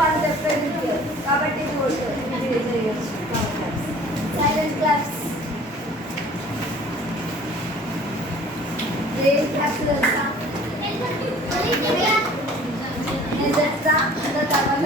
వాళ్ళు చెప్పేది కాబట్టి సైలెంట్ క్లాస్ క్లాస్ తెలుసా నేను చెప్తా అంత తర్వాత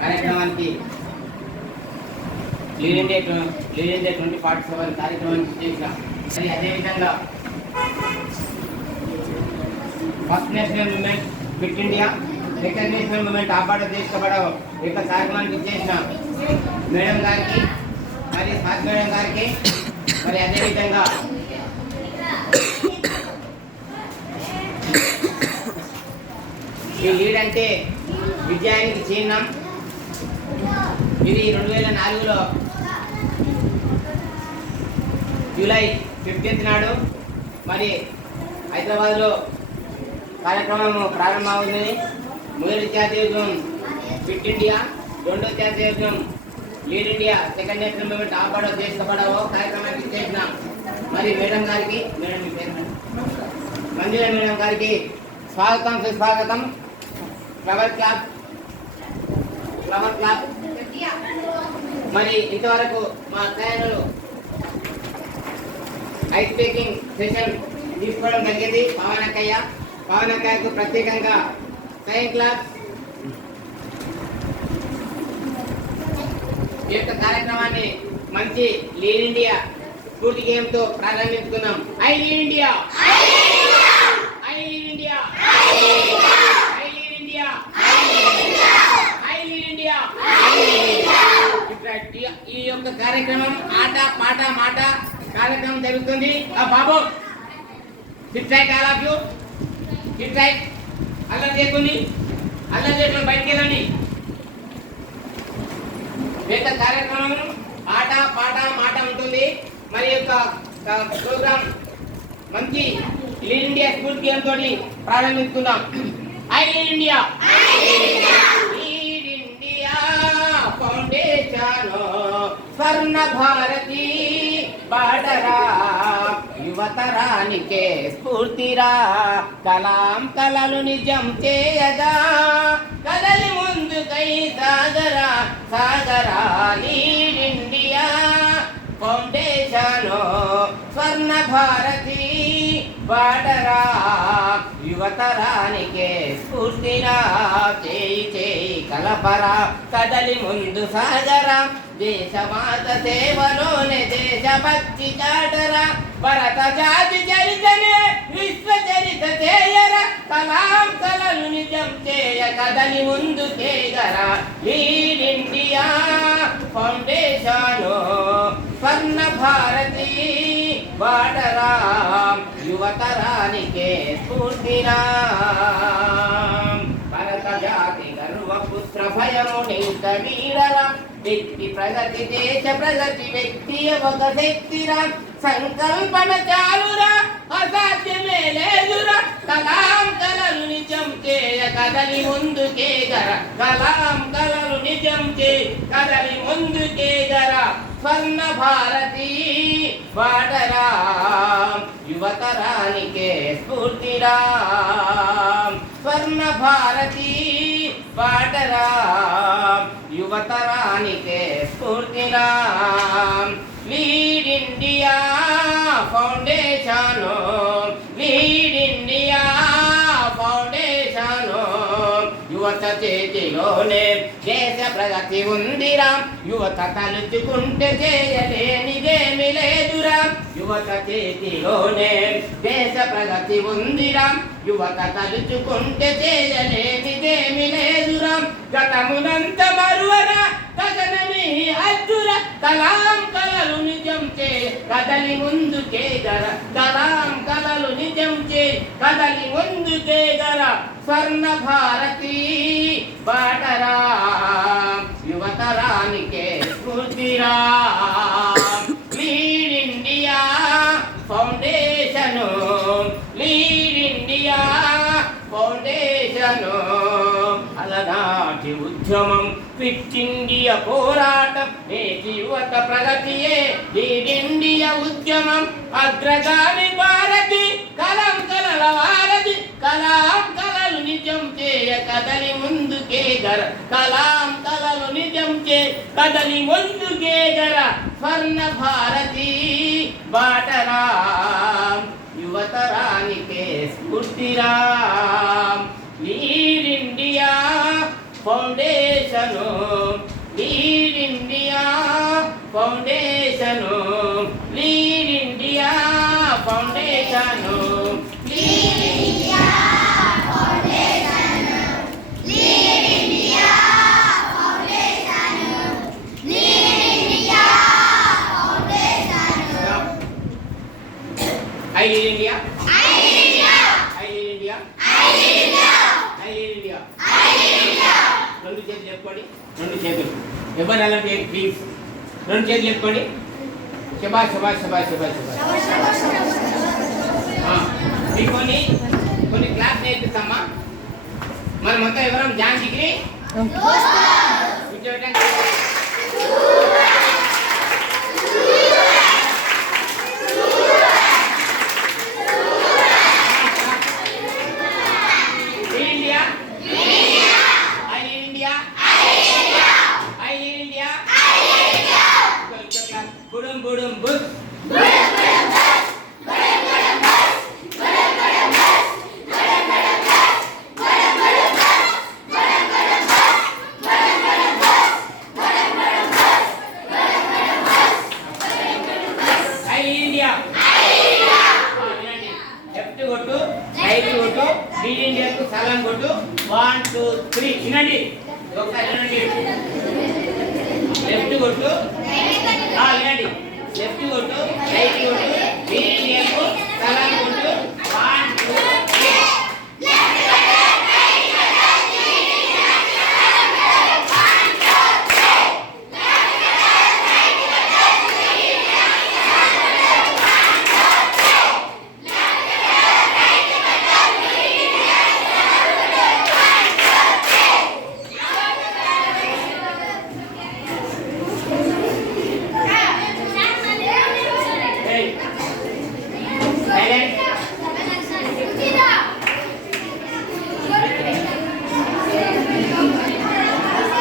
కార్యక్రమానికి లీడ్ ఇండియా 2047 కార్యక్రమానికి చేసిన మరి అదేవిధంగా first national movement fit India, second national movement ఆబాడ దేశ బడావో ఈ యొక్క కార్యక్రమానికి చేసిన మేడం గారికి మరి సార్ మేడం గారికి మరి అదేవిధంగా ఈ లీడ్ అంటే విజయానికి చిహ్నం. ఇది 2004లో జూలై 15 నాడు మరి హైదరాబాద్లో కార్యక్రమం ప్రారంభమవుతుంది. మొదటి జాతీయ ఉద్యమం ఫిట్ ఇండియా, రెండో జాతీయ ఉద్యమం lead India, second national movement ఆబాడో దేశ బడావో కార్యక్రమానికి చేసిన మరి మేడం గారికి మంజుల మేడం గారికి స్వాగతం సుస్వాగతం. ఫ్లవర్ క్లాప్ మరి ఇంతవరకు మా అధ్యయనులు ఐస్ బ్రేకింగ్ సెషన్ తీసుకోవడం జరిగింది. పవనక్కయ్యకు ప్రత్యేకంగా సైన్ క్లాస్. ఈ యొక్క కార్యక్రమాన్ని మంచి లీడ్ ఇండియా స్ఫూర్తి గేమ్తో ప్రారంభించుకున్నాం. I lead India, I lead India, ఈ యొక్క కార్యక్రమం ఆట పాట మాట కార్యక్రమం జరుగుతుంది. బాబు sit right, all of you sit right. అల్లరి చేయకుండా బయటికి వెళ్ళండి. ఈ యొక్క కార్యక్రమం ఆట పాట మాట ఉంటుంది. మరి యొక్క ప్రోగ్రామ్ మంచి లీడ్ ఇండియా స్కూల్ గేమ్ తోటి ప్రారంభించుకుందాం. I lead India, lead India foundation Swarna Bharati బాటరా యువతరానికే స్ఫూర్తిరా. కలాం కలలు నిజం చేయగా కదలి ముందుకై సాగరా సాగరా. Lead India foundation Swarna Bharati బాటరా యువతరానికే స్ఫూర్తిరా. చేయి చేయి కలపరా కదలి ముందు సాగరా. దేశమాత సేవలోనే దేశభక్తి చాటరా. భరత జాతి చరితనే విశ్వ చరిత చేయరా. కలాం కలలు నిజం చేయ కదలి ముందు కేగరా. Lead India foundation Swarna Bharati బాటరా యువతరానికే స్ఫూర్తిరా. భరత జాతి గర్వపుత్ర భయము నింత వీరరా. వ్యక్తి ప్రగతి దేశ ప్రగతి వ్యక్తి ఒక శక్తిరా. సంకల్పన చాలురా అసాధ్యమే లేదురా కలాం కలలు నిజం చేయ కదలి ముందుకే గర కలాం కలలు నిజం చే కదలి ముందుకే గర స్వర్ణ భారతి వాడరా యువతరానికే స్ఫూర్తిరా స్వర్ణ భారతి వాడరా యువతరానికే స్ఫూర్తిరా lead India foundation lead India foundation యువత చేతిలోనే దేశ ప్రగతి ఉందిరా యువత తలుచుకుంటే చేయలేనిదేమి లేదురా యువత చేతిలోనే దేశ ప్రగతి ఉందిరా యువత తలుచుకుంటే చేయలేనిదేమి లేదురా గతమునంత మరువరా గగనమి అద్దురా కలాం కలలు నిజం చే కదలి ముందుకే గర కలాం కలలు నిజం చే కదలి ముందుకే గర స్వర్ణ భారతి బాటరా యువతరానికే స్ఫూర్తిరా lead India foundation lead India foundation అలనాటి ఉద్యమం ఫిట్ ఇండియా పోరాటం నేటి యువత ప్రగతియే లీడ్ ఇండియా ఉద్యమం అగ్రగామి భారతి కలం కలల వారధి కలాం కలలు నిజం చేయ కదలి ముందుకే గర కలాం కలలు నిజం చే కదలి ముందుకే గర స్వర్ణ భారతి బాటరా యువతరానికే స్ఫూర్తిరా lead India foundation lead India foundation lead India foundation lead India I lead India. I lead India. I lead India. I lead India. I lead India. I lead India. రెండు చేతులు చెప్పుకోండి రెండు చేతులు ఎవరు అలా ప్లీజ్ రెండు చేతులు చెప్పుకోండి శబాష్ శబాష్ శబాష్ శబాష్ శబాష్ మీకు కొన్ని క్లాస్ నేర్పిస్తామా మరి మొత్తం ఎవరం జాన్ డిగ్రీ కూర్చోబెట్టండి సలాం కొట్టు 1 2 3 వినండి ఒకసారి వినండి లెఫ్ట్ కొట్టు వినండి లెఫ్ట్ కొట్టు రైట్ కొట్టు